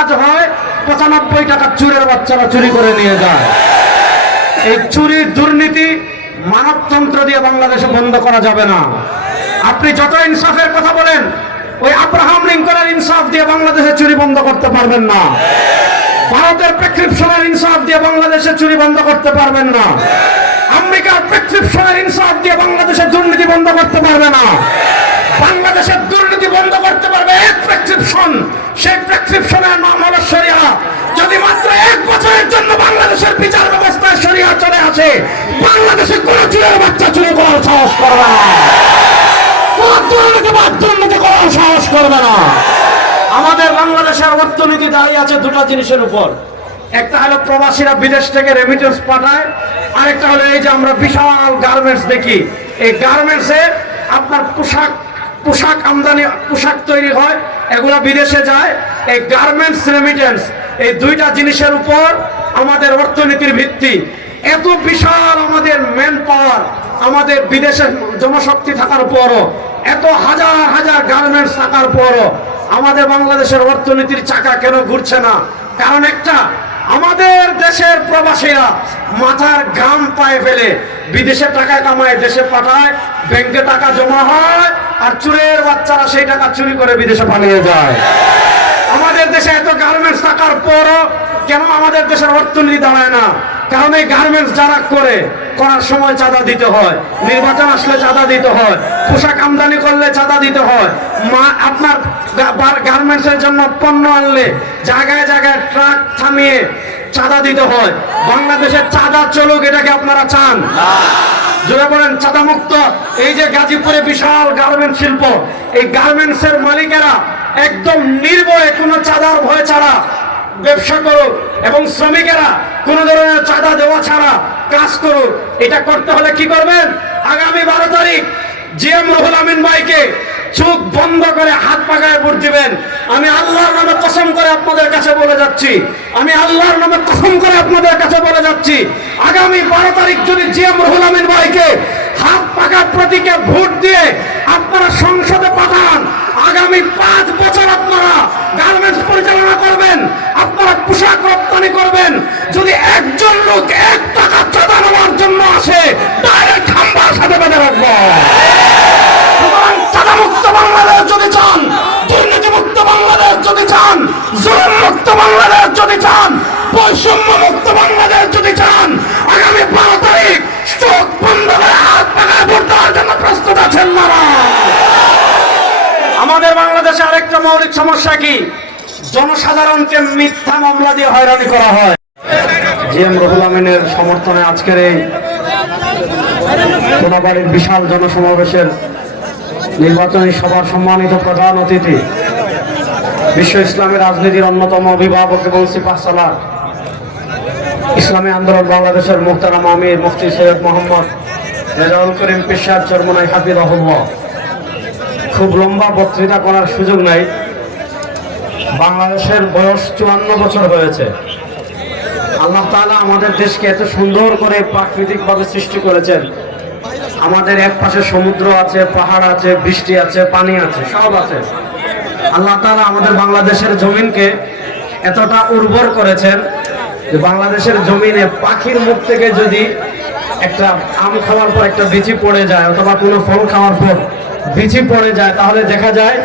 কাজ হয় 95 টাকা চুরের বাচ্চারা চুরি করে নিয়ে যায়। এই চুরি দুর্নীতি মানবতন্ত্র দিয়ে বাংলাদেশে বন্ধ করা যাবে না। আপনি যত ইনসাফের কথা বলেন, ওই আব্রাহাম লিঙ্কনের ইনসাফ দিয়ে বাংলাদেশে চুরি বন্ধ করতে পারবেন না। ভারতের প্রেসক্রিপশনের ইনসাফ দিয়ে বাংলাদেশে চুরি বন্ধ করতে পারবেন না। আমেরিকার প্রেসক্রিপশনের ইনসাফ দিয়ে বাংলাদেশের দুর্নীতি বন্ধ করতে পারবে না। বাংলাদেশের দুর্নীতি বন্ধ করতে পারবে এক প্রেসক্রিপশন, সেই প্রেসক্রিপশনের নাম হলো শরিয়া। যদি মাত্র 1 বছরের জন্য বাংলাদেশের বিচার ব্যবস্থায় শরিয়া চলে আসে, বাংলাদেশে কোনো চুরের বাচ্চা চুরি করার সাহস করবে না, কোনো দুর্নীতি করার সাহস করবে না। আমাদের বাংলাদেশের অর্থনীতি দাঁড়িয়ে আছে দুটো জিনিসের উপর। একটা হলো প্রবাসীরা বিদেশ থেকে রেমিটেন্স পাঠায়, আরেকটা হলো এই যে আমরা বিশাল গার্মেন্টস দেখি। এই গার্মেন্টসে আপনার পোশাক আমদানি, পোশাক তৈরি হয়, এগুলো বিদেশে যায়। এই গার্মেন্টস রেমিটেন্স, এই দুইটা জিনিসের উপর আমাদের অর্থনীতির ভিত্তি। এত বিশাল আমাদের ম্যান পাওয়ার, আমাদের বিদেশে জনশক্তি থাকার পরও, এত হাজার হাজার গার্মেন্টস থাকার পরও আমাদের বাংলাদেশের অর্থনীতির চাকা কেন ঘুরছে না? কারণ একটা, আমাদের দেশের প্রবাসীরা মাথার ঘাম পায়ে ফেলে বিদেশে টাকা কামায়, দেশে পাঠায়, ব্যাংকে টাকা জমা হয়, আর চুরের বাচ্চারা সেই টাকা চুরি করে বিদেশে পালিয়ে যায়। আমাদের দেশে এত গার্মেন্টস থাকার পরও কেন আমাদের দেশের অর্থনীতি দাঁড়ায় না? কারণ এই গার্মেন্টস যারা করার সময় চাঁদা দিতে হয়, নির্বাচন আসলে চাঁদা দিতে হয়, পোশাক আমদানি করলে চাঁদা দিতে হয়, আপনার গার্মেন্টসের জন্য পণ্য আনলে জায়গায় জায়গায় ট্রাক থামিয়ে চাঁদা দিতে হয়। বাংলাদেশের চাঁদা চলুক, এটাকে আপনারা চান? জোরে বলেন চাঁদা মুক্ত। এই যে গাজীপুরে বিশাল গার্মেন্টস শিল্প, এই গার্মেন্টসের মালিকেরা একদম নির্ভয়ে কোনো চাঁদার ভয় ছাড়া ব্যবসা করুক, এবং শ্রমিকেরা কোনো ধরনের চাঁদা দেওয়া ছাড়া কাজ করুক। এটা করতে হলে কি করবেন? আগামী 12 তারিখ জিএম রুহুল আমিন ভাইকে চোখ বন্ধ করে হাত পাকায় ভোট দিবেন। আমি আল্লাহর নামে কসম করে আপনাদের কাছে বলে যাচ্ছি, আমি আল্লাহর নামে কসম করে আপনাদের কাছে বলে যাচ্ছি, আগামী 12 তারিখ যদি জিএম রুহুল আমিন ভাইকে হাত পাকা প্রতীকে ভোট দিয়ে আপনারা সংসদে পাঠান, আগামী 5 বছর আপনারা গার্মেন্টস পরিচালনা করবেন, আপনারা পোশাক রপ্তানি করবেন। যদি একজন লোক 1 টাকা চাঁদা নেওয়ার জন্য আসে, ডাইরেক্ট খাম্বার সাথে বেঁধে রাখবো। সুতরাং চাঁদা মুক্ত বাংলাদেশ যদি চান, দুর্নীতি মুক্ত বাংলাদেশ যদি চান, জুলুম মুক্ত বাংলাদেশ যদি চান, বৈষম্য মুক্ত বাংলাদেশ যদি চান, আগামী 12 তারিখ চোখ বন্ধ করে হাত পাকায় ভোট দেওয়ার জন্য প্রস্তুত আছেন না? আমাদের বাংলাদেশে আরেকটা মৌলিক সমস্যা কি? জনসাধারণকে মিথ্যা মামলা দিয়ে হয়রানি করা হয়। জিএম রুহুল আমিনের সমর্থনে আজকের এই কোনাবাড়ির বিশাল জনসমাবেশের নির্বাচনী সভার সম্মানিত প্রধান অতিথি, বিশ্ব ইসলামী রাজনীতির অন্যতম অভিভাবক এবং সিপাহসালার, ইসলামী আন্দোলন বাংলাদেশের মুহতারাম আমির মুফতি সৈয়দ মোহাম্মদ রেজাউল করিম পেশার চরমনাই হাফিজাহুল্লাহ। খুব লম্বা বক্তৃতা করার সুযোগ নাই। বাংলাদেশের বয়স 54 বছর হয়েছে। আল্লাহ তাআলা আমাদের দেশকে এত সুন্দর করে প্রাকৃতিকভাবে সৃষ্টি করেছেন। আমাদের এক পাশে সমুদ্র আছে, পাহাড় আছে, বৃষ্টি আছে, পানি আছে, সব আছে। আল্লাহ তাআলা আমাদের বাংলাদেশের জমিনকে এতটা উর্বর করেছেন যে বাংলাদেশের জমিনে পাখির মুখ থেকে যদি একটা আম খাওয়ার পর একটা বিচি পড়ে যায়, অথবা কোনো ফল খাওয়ার পর বিচি পড়ে যায়, তাহলে দেখা যায়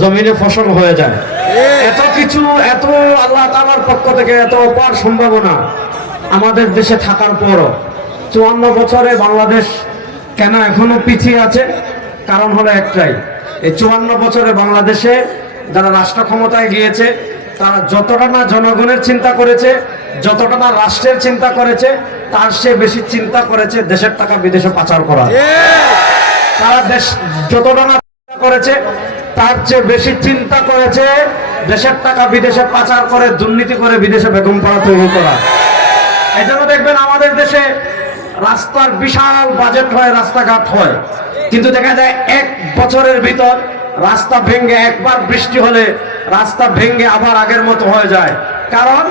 জমিনে ফসল হয়ে যায়। এত কিছু, এত আল্লাহ তাআলার পক্ষ থেকে এত অপার সম্ভাবনা আমাদের দেশে থাকার পরও 54 বছরে বাংলাদেশ কেন এখনো পিছিয়ে আছে? কারণ হলো একটাই, এই 54 বছরে বাংলাদেশে যারা রাষ্ট্র ক্ষমতায় গিয়েছে, তারা যতটা না জনগণের চিন্তা করেছে, যতটা না রাষ্ট্রের চিন্তা করেছে, তার চেয়ে বেশি চিন্তা করেছে দেশের টাকা বিদেশে পাচার করা। তারা দেশ যতটা না করেছে, তার চেয়ে বেশি চিন্তা করেছে দেশের টাকা বিদেশে পাচার করে, দুর্নীতি করে বিদেশে বেগম পাড়া তৈরি করা। এই জন্য দেখবেন আমাদের দেশে রাস্তার বিশাল বাজেট হয়, রাস্তাঘাট হয়, কিন্তু দেখা যায় 1 বছরের ভিতর রাস্তা ভেঙে, একবার বৃষ্টি হলে রাস্তা ভেঙে আবার আগের মতো হয়ে যায়। কারণ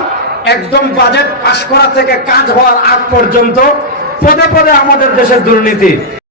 একদম বাজেট পাস করা থেকে কাজ হওয়ার আগ পর্যন্ত পদে পদে আমাদের দেশের দুর্নীতি।